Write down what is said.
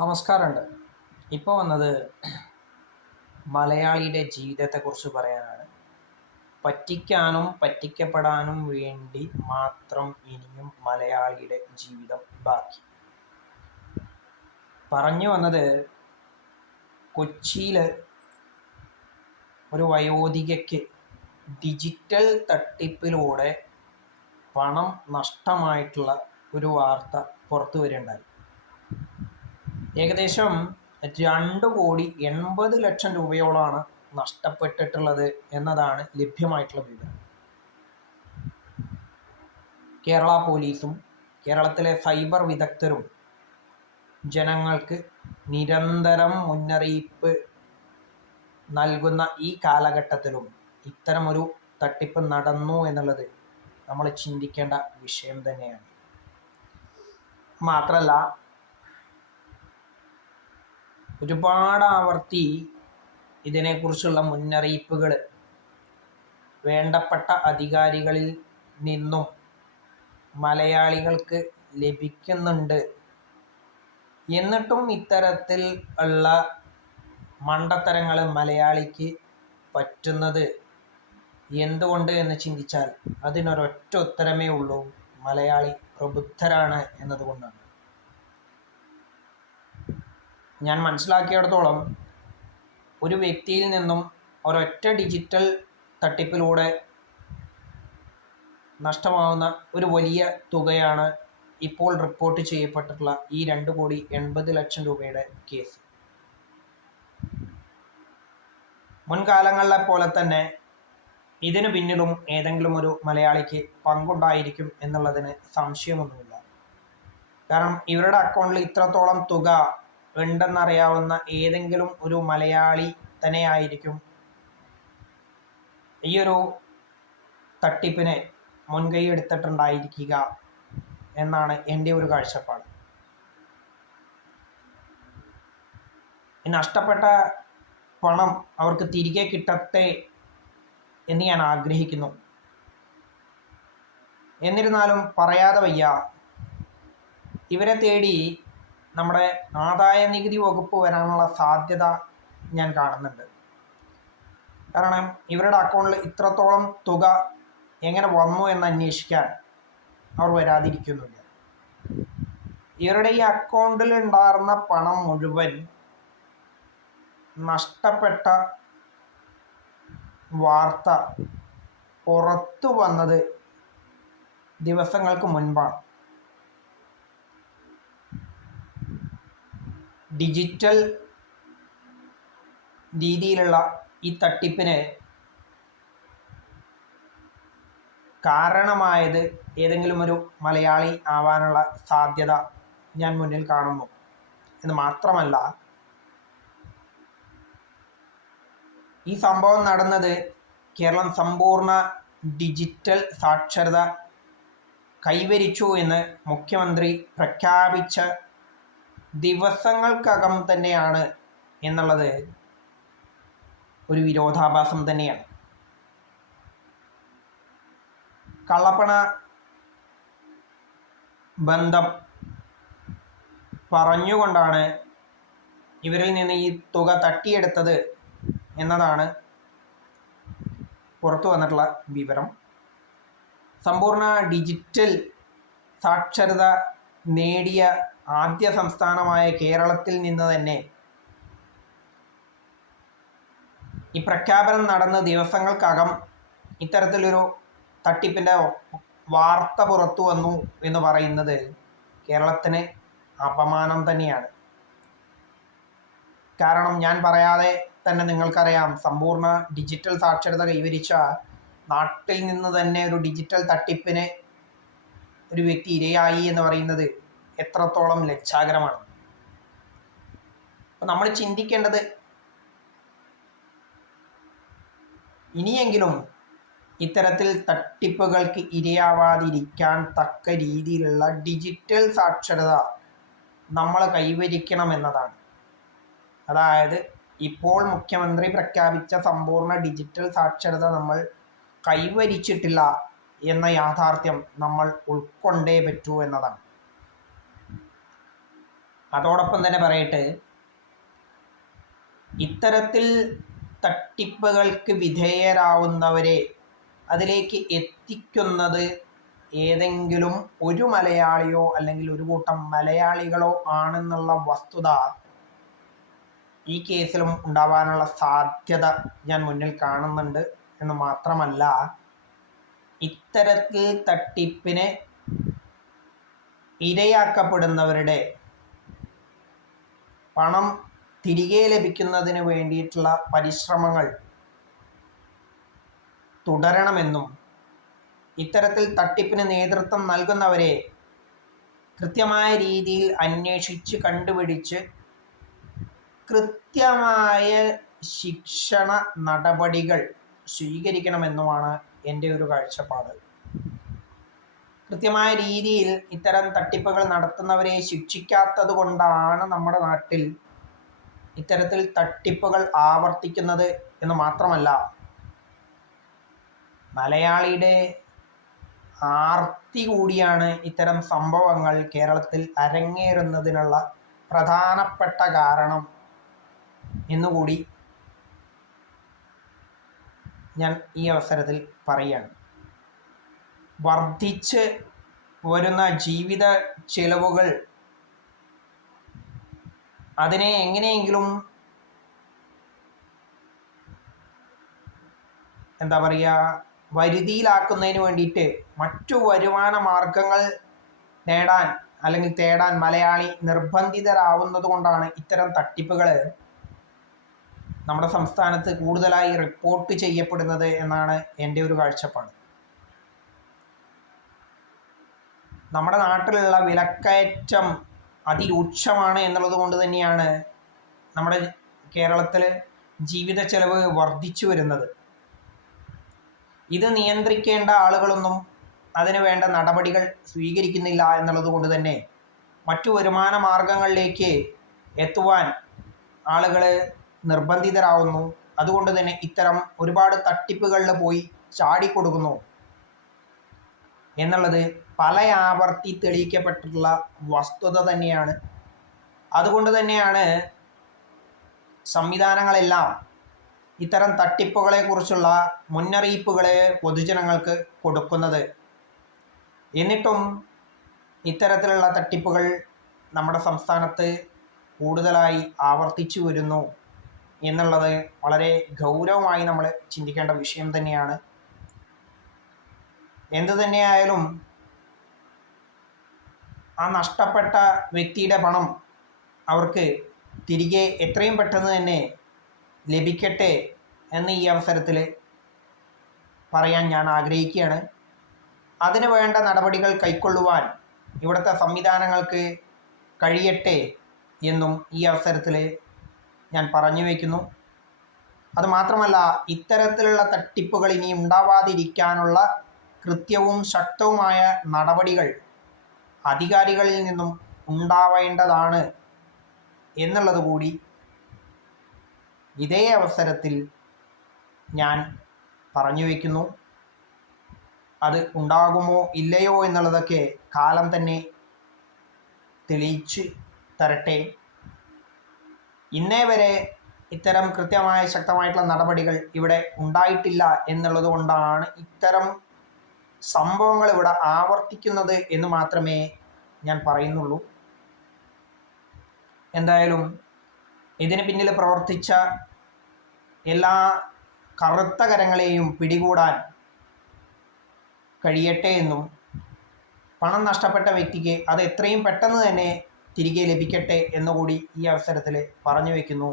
നമസ്കാരമുണ്ട്. ഇപ്പോൾ വന്നത് മലയാളിയുടെ ജീവിതത്തെക്കുറിച്ച് പറയാനാണ്. പറ്റിക്കാനും പറ്റിക്കപ്പെടാനും വേണ്ടി മാത്രം ഇനിയും മലയാളിയുടെ ജീവിതം ബാക്കി. പറഞ്ഞു വന്നത് കൊച്ചിയിൽ ഒരു വയോധികയ്ക്ക് ഡിജിറ്റൽ തട്ടിപ്പിലൂടെ പണം നഷ്ടമായിട്ടുള്ള ഒരു വാർത്ത പുറത്തു വരികയുണ്ടായി. ഏകദേശം രണ്ട് കോടി എൺപത് ലക്ഷം രൂപയോളമാണ് നഷ്ടപ്പെട്ടിട്ടുള്ളത് എന്നതാണ് ലഭ്യമായിട്ടുള്ള വിവരം. കേരള പോലീസും കേരളത്തിലെ സൈബർ വിദഗ്ധരും ജനങ്ങൾക്ക് നിരന്തരം മുന്നറിയിപ്പ് നൽകുന്ന ഈ കാലഘട്ടത്തിലും ഇത്തരമൊരു തട്ടിപ്പ് നടന്നു എന്നുള്ളത് നമ്മൾ ചിന്തിക്കേണ്ട വിഷയം തന്നെയാണ്. മാത്രമല്ല ഒരുപാട് ആവർത്തി ഇതിനെക്കുറിച്ചുള്ള മുന്നറിയിപ്പുകൾ വേണ്ടപ്പെട്ട അധികാരികളിൽ നിന്നും മലയാളികൾക്ക് ലഭിക്കുന്നുണ്ട്. എന്നിട്ടും ഇത്തരത്തിൽ ഉള്ള മണ്ടത്തരങ്ങൾ മലയാളിക്ക് പറ്റുന്നത് എന്തുകൊണ്ട് എന്ന് ചിന്തിച്ചാൽ അതിനൊരൊറ്റ ഉത്തരമേ ഉള്ളൂ. മലയാളി പ്രബുദ്ധരാണ് എന്നതുകൊണ്ടാണ്. ഞാൻ മനസ്സിലാക്കിയിടത്തോളം ഒരു വ്യക്തിയിൽ നിന്നും ഒരൊറ്റ ഡിജിറ്റൽ തട്ടിപ്പിലൂടെ നഷ്ടമാവുന്ന ഒരു വലിയ തുകയാണ് ഇപ്പോൾ റിപ്പോർട്ട് ചെയ്യപ്പെട്ടിട്ടുള്ള ഈ രണ്ട് കോടി എൺപത് ലക്ഷം രൂപയുടെ കേസ് മുൻകാലങ്ങളിലെ പോലെ തന്നെ ഇതിനു പിന്നിലും ഏതെങ്കിലും ഒരു മലയാളിക്ക് പങ്കുണ്ടായിരിക്കും എന്നുള്ളതിന് സംശയമൊന്നുമില്ല. കാരണം ഇവരുടെ അക്കൗണ്ടിൽ ഇത്രത്തോളം തുക ഉണ്ടെന്നറിയാവുന്ന ഏതെങ്കിലും ഒരു മലയാളി തന്നെയായിരിക്കും ഈ ഒരു തട്ടിപ്പിന് മുൻകൈ എടുത്തിട്ടുണ്ടായിരിക്കുക എന്നാണ് എന്റെ ഒരു കാഴ്ചപ്പാട്. നഷ്ടപ്പെട്ട പണം അവർക്ക് തിരികെ കിട്ടട്ടെ എന്ന് ഞാൻ ആഗ്രഹിക്കുന്നു. എന്നിരുന്നാലും പറയാതെ വയ്യ. ഇവരെ തേടി നമ്മുടെ ആദായ നികുതി വകുപ്പ് വരാനുള്ള സാധ്യത ഞാൻ കാണുന്നുണ്ട്. കാരണം ഇവരുടെ അക്കൗണ്ടിൽ ഇത്രത്തോളം തുക എങ്ങനെ വന്നു എന്ന് അന്വേഷിക്കാൻ അവർ വരാതിരിക്കുന്നില്ല. ഇവരുടെ ഈ അക്കൗണ്ടിൽ ഉണ്ടായിരുന്ന പണം മുഴുവൻ നഷ്ടപ്പെട്ട വാർത്ത പുറത്തു വന്നത് ദിവസങ്ങൾക്ക് മുൻപാണ്. ഡിജിറ്റൽ രീതിയിലുള്ള ഈ തട്ടിപ്പിന് കാരണമായത് ഏതെങ്കിലും ഒരു മലയാളി ആവാനുള്ള സാധ്യത ഞാൻ മുന്നിൽ കാണുന്നു. എന്ന് മാത്രമല്ല ഈ സംഭവം നടന്നത് കേരളം സമ്പൂർണ ഡിജിറ്റൽ സാക്ഷരത കൈവരിച്ചു എന്ന് മുഖ്യമന്ത്രി പ്രഖ്യാപിച്ച ദിവസങ്ങൾക്കകം തന്നെയാണ് എന്നുള്ളത് ഒരു വിരോധാഭാസം തന്നെയാണ്. കള്ളപ്പണ ബന്ധം പറഞ്ഞുകൊണ്ടാണ് ഇവരിൽ നിന്ന് ഈ തുക തട്ടിയെടുത്തത് എന്നതാണ് പുറത്തു വന്നിട്ടുള്ള വിവരം. സമ്പൂർണ ഡിജിറ്റൽ സാക്ഷരത നേടിയ ആദ്യ സംസ്ഥാനമായ കേരളത്തിൽ നിന്ന് തന്നെ ഈ പ്രഖ്യാപനം നടന്ന ദിവസങ്ങൾക്കകം ഇത്തരത്തിലൊരു തട്ടിപ്പിന്റെ വാർത്ത പുറത്തു വന്നു എന്ന് പറയുന്നത് കേരളത്തിന് അപമാനം തന്നെയാണ്. കാരണം ഞാൻ പറയാതെ തന്നെ നിങ്ങൾക്കറിയാം സമ്പൂർണ ഡിജിറ്റൽ സാക്ഷരത കൈവരിച്ച നാട്ടിൽ നിന്ന് തന്നെ ഒരു ഡിജിറ്റൽ തട്ടിപ്പിന് ഒരു വ്യക്തി ഇരയായി എന്ന് പറയുന്നത് എത്രത്തോളം ലക്ഷാകരമാണ് നമ്മൾ ചിന്തിക്കേണ്ടത് ഇനിയെങ്കിലും ഇത്തരത്തിൽ തട്ടിപ്പുകൾക്ക് ഇരയാവാതിരിക്കാൻ തക്ക രീതിയിലുള്ള ഡിജിറ്റൽ സാക്ഷരത നമ്മൾ കൈവരിക്കണം എന്നതാണ്. അതായത് ഇപ്പോൾ മുഖ്യമന്ത്രി പ്രഖ്യാപിച്ച സമ്പൂർണ ഡിജിറ്റൽ സാക്ഷരത നമ്മൾ കൈവരിച്ചിട്ടില്ല എന്ന യാഥാർത്ഥ്യം നമ്മൾ ഉൾക്കൊണ്ടേ പറ്റൂ എന്നതാണ്. അതോടൊപ്പം തന്നെ പറയട്ടെ ഇത്തരത്തിൽ തട്ടിപ്പുകൾക്ക് വിധേയരാവുന്നവരെ അതിലേക്ക് എത്തിക്കുന്നത് ഏതെങ്കിലും ഒരു മലയാളിയോ അല്ലെങ്കിൽ ഒരു കൂട്ടം മലയാളികളോ ആണെന്നുള്ള വസ്തുത ഈ കേസിലും ഉണ്ടാവാനുള്ള സാധ്യത ഞാൻ മുന്നിൽ കാണുന്നുണ്ട് എന്ന് മാത്രമല്ല ഇത്തരത്തിൽ തട്ടിപ്പിന് ഇരയാക്കപ്പെടുന്നവരുടെ പണം തിരികെ ലഭിക്കുന്നതിന് വേണ്ടിയിട്ടുള്ള പരിശ്രമങ്ങൾ തുടരണമെന്നും ഇത്തരത്തിൽ തട്ടിപ്പിന് നേതൃത്വം നൽകുന്നവരെ കൃത്യമായ രീതിയിൽ അന്വേഷിച്ച് കണ്ടുപിടിച്ച് കൃത്യമായ ശിക്ഷണ നടപടികൾ സ്വീകരിക്കണമെന്നുമാണ് എന്റെ ഒരു കാഴ്ചപ്പാട്. കൃത്യമായ രീതിയിൽ ഇത്തരം തട്ടിപ്പുകൾ നടത്തുന്നവരെ ശിക്ഷിക്കാത്തത് കൊണ്ടാണ് നമ്മുടെ നാട്ടിൽ ഇത്തരത്തിൽ തട്ടിപ്പുകൾ ആവർത്തിക്കുന്നത് എന്ന് മാത്രമല്ല മലയാളിയുടെ ആർത്തി കൂടിയാണ് ഇത്തരം സംഭവങ്ങൾ കേരളത്തിൽ അരങ്ങേറുന്നതിനുള്ള പ്രധാനപ്പെട്ട കാരണം എന്നുകൂടി ഞാൻ ഈ അവസരത്തിൽ പറയുകയാണ്. വർദ്ധിച്ച് വരുന്ന ജീവിത ചെലവുകൾ അതിനെ എങ്ങനെയെങ്കിലും എന്താ പറയുക വരുതിയിലാക്കുന്നതിന് വേണ്ടിയിട്ട് മറ്റു വരുമാന മാർഗങ്ങൾ നേടാൻ അല്ലെങ്കിൽ തേടാൻ മലയാളി നിർബന്ധിതരാവുന്നത് കൊണ്ടാണ് ഇത്തരം തട്ടിപ്പുകൾ നമ്മുടെ സംസ്ഥാനത്ത് കൂടുതലായി റിപ്പോർട്ട് ചെയ്യപ്പെടുന്നത് എന്നാണ് എന്റെ ഒരു കാഴ്ചപ്പാട്. നമ്മുടെ നാട്ടിലുള്ള വിലക്കയറ്റം അതിരൂക്ഷമാണ് എന്നുള്ളത് കൊണ്ട് തന്നെയാണ് നമ്മുടെ കേരളത്തിൽ ജീവിത ചെലവ് വർദ്ധിച്ചു വരുന്നത്. ഇത് നിയന്ത്രിക്കേണ്ട ആളുകളൊന്നും അതിന് വേണ്ട നടപടികൾ സ്വീകരിക്കുന്നില്ല എന്നുള്ളത് കൊണ്ട് തന്നെ മറ്റു വരുമാന മാർഗങ്ങളിലേക്ക് എത്തുവാൻ ആളുകൾ നിർബന്ധിതരാവുന്നു. അതുകൊണ്ട് തന്നെ ഇത്തരം ഒരുപാട് തട്ടിപ്പുകളിൽ പോയി ചാടിക്കൊടുക്കുന്നു. എന്നുള്ളത് പല ആവർത്തി തെളിയിക്കപ്പെട്ടിട്ടുള്ള വസ്തുത തന്നെയാണ്. അതുകൊണ്ട് തന്നെയാണ് സംവിധാനങ്ങളെല്ലാം ഇത്തരം തട്ടിപ്പുകളെക്കുറിച്ചുള്ള മുന്നറിയിപ്പുകളെ പൊതുജനങ്ങൾക്ക് കൊടുക്കുന്നത്. എന്നിട്ടും ഇത്തരത്തിലുള്ള തട്ടിപ്പുകൾ നമ്മുടെ സംസ്ഥാനത്ത് കൂടുതലായി ആവർത്തിച്ചു വരുന്നു എന്നുള്ളത് വളരെ ഗൗരവമായി നമ്മൾ ചിന്തിക്കേണ്ട വിഷയം തന്നെയാണ്. എന്തു തന്നെയായാലും ആ നഷ്ടപ്പെട്ട വ്യക്തിയുടെ പണം അവർക്ക് തിരികെ എത്രയും പെട്ടെന്ന് തന്നെ ലഭിക്കട്ടെ എന്ന് ഈ അവസരത്തിൽ പറയാൻ ഞാൻ ആഗ്രഹിക്കുകയാണ്. അതിന് വേണ്ട നടപടികൾ കൈക്കൊള്ളുവാൻ ഇവിടുത്തെ സംവിധാനങ്ങൾക്ക് കഴിയട്ടെ എന്നും ഈ അവസരത്തിൽ ഞാൻ പറഞ്ഞു വയ്ക്കുന്നു. അതുമാത്രമല്ല ഇത്തരത്തിലുള്ള തട്ടിപ്പുകൾ ഇനി ഉണ്ടാവാതിരിക്കാനുള്ള കൃത്യവും ശക്തവുമായ നടപടികൾ അധികാരികളിൽ നിന്നും ഉണ്ടാവേണ്ടതാണ് എന്നുള്ളത് കൂടി ഇതേ അവസരത്തിൽ ഞാൻ പറഞ്ഞു വയ്ക്കുന്നു അത് ഉണ്ടാകുമോ ഇല്ലയോ എന്നുള്ളതൊക്കെ കാലം തന്നെ തെളിയിച്ച് തരട്ടെ. ഇന്നേ വരെ ഇത്തരം കൃത്യമായ ശക്തമായിട്ടുള്ള നടപടികൾ ഇവിടെ ഉണ്ടായിട്ടില്ല എന്നുള്ളത് കൊണ്ടാണ് ഇത്തരം സംഭവങ്ങൾ ഇവിടെ ആവർത്തിക്കുന്നത് എന്ന് മാത്രമേ ഞാൻ പറയുന്നുള്ളൂ. എന്തായാലും ഇതിന് പിന്നിൽ പ്രവർത്തിച്ച എല്ലാ കറുത്ത കരങ്ങളെയും പിടികൂടാൻ കഴിയട്ടെ എന്നും പണം നഷ്ടപ്പെട്ട വ്യക്തിക്ക് അത് എത്രയും പെട്ടെന്ന് തന്നെ തിരികെ ലഭിക്കട്ടെ എന്നുകൂടി ഈ അവസരത്തിൽ പറഞ്ഞു വയ്ക്കുന്നു.